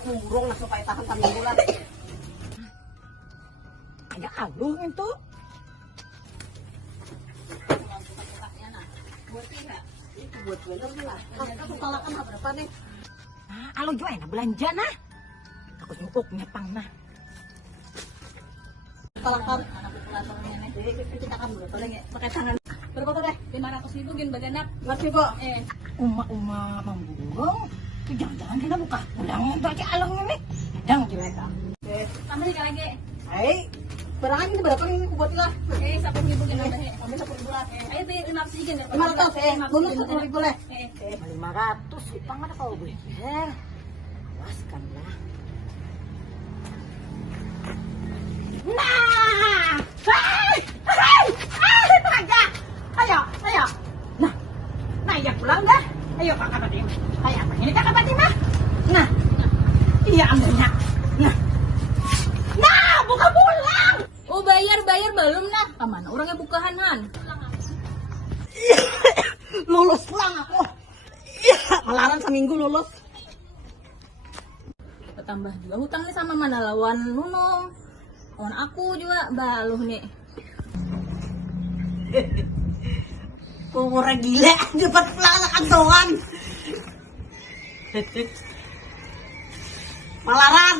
kurung na supaya tahan kami bulan. Kaya alung itu. Buat belum lah. Kamu talakan berapa nih? Alo juga enak belanja nah. Aku nyupuk nyepang nah. Talakan anak populatornya nih. Jadi kita kan berapa lagi? Pakai tangan. Berapa tuh deh? 500.000 gin baganap. Ngerti kok? Uma memburung. Itu jangan-jangan kita buka pulang itu aja alangnya nih. Jangan jeleka. Tambah nih lagi. Hai. Berangan ini berapa nih buat lah? 10.000 gin tambah. Ambil 10.000 lah. Ayo beli 500 gin. 500 bonus 10.000 lah. 500 ipang ada kau beli. Awaskanlah. Nah, aja, ayo, nah ya pulang dah, ayo kakak Fatim, ayo ini kakak Fatim nah, iya ambilnya, nah buka pulang, Oh bayar belum nah. Aman orangnya bukahan han. lulus pulang aku, iya kelaran seminggu lulus, Tambah juga hutangnya sama mana lawan Nunung. Lawan aku juga baluh nih. kurang gila, dapat pulang anak kantongan, malaran.